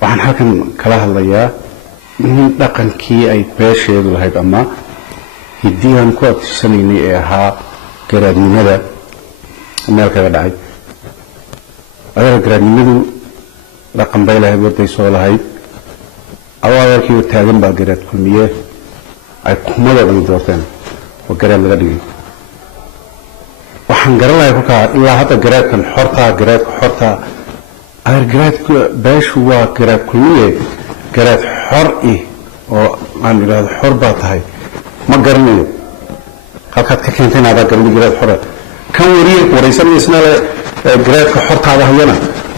waxaan halkan kala hadlayaa in dhaqankii ay beesheedu lahayd ama hidiyan ku abtirsanaynay ee ahaa garaadnimada meel kaga dhacay adeer garaadnimadu dhaqan bay lahayd waday soo lahayd adeerkii taagan baa garaad kulmiye ay kumada dhan doorteen oo garaad laga dhigay waxaan garan lahay kolkaa ilaa hadda garaadkan xorta adeer garaadku beeshu waa garaad kulmiye garaad xor oo aan idhaahdo xor baa tahay ma garanayo halkaad ka keentay inaad garanay garaad xora kan waraysan isna le garaadka xortaada hayana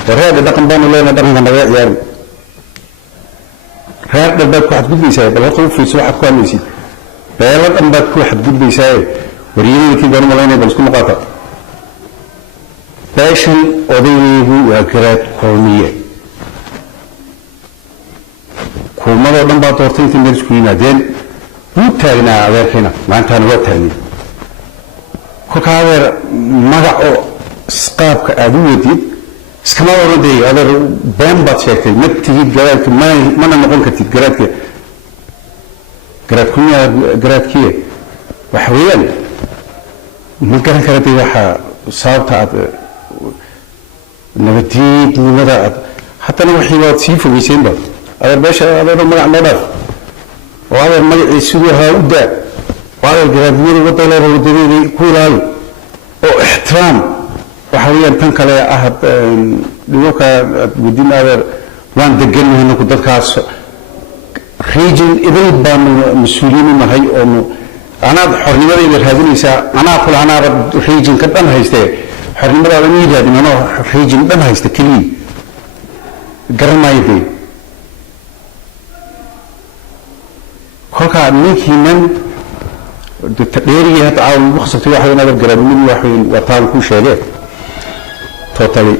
wareeda dhaqan baanu leenahay dhaqanka naga ciyaari reer dhanbaad ku xadgudbaysaa bal horta u fiirso waxaad ku hadlaysid beelo dhanbaad ku xadgudbaysaa wariyadii baan malaynay bal isku noqota beeshan odaygeedu waa garaad kulmiye kuumadoo dhan baa doortay intii meel isku yimaadeen wuu taagnaa adeerkiina maantaana waa taagnay kolkaa adeer magac oo qaabka aada u wadid iskama oran day adeer been baad sheegtay ma tihid garaadka mana noqon kartid garaadka garaad kulmiya garaadkiye waxa weeyaan ma garan kara day waxa sababta aad nabadiidnimada aad haddana wixii waad sii fogeyseenba adeer beesha adeer magac noo dhaaf oo adeer magacii siduu ahaa u daa oo adeer garaadnimada wadaleeda wadadeeda ku ilaali oo ixtiraam waxa weeyaan tan kale ah dhibka wadin adeer waan degannahay ninku dadkaas region idil baanu mas-uuliyiin u nahay oo anaad xornimadayda raadinaysaa anaa kula anaaba regionka dhan haystee xornimadaada mii raadin anoo region dhan haysta keliya garan maayo dee kolkaa ninkiinan dheerigii hadda caawa ugu khasabtay waxa weyn adeer garaadnimadii wax weyn waa taan kuu sheegee totally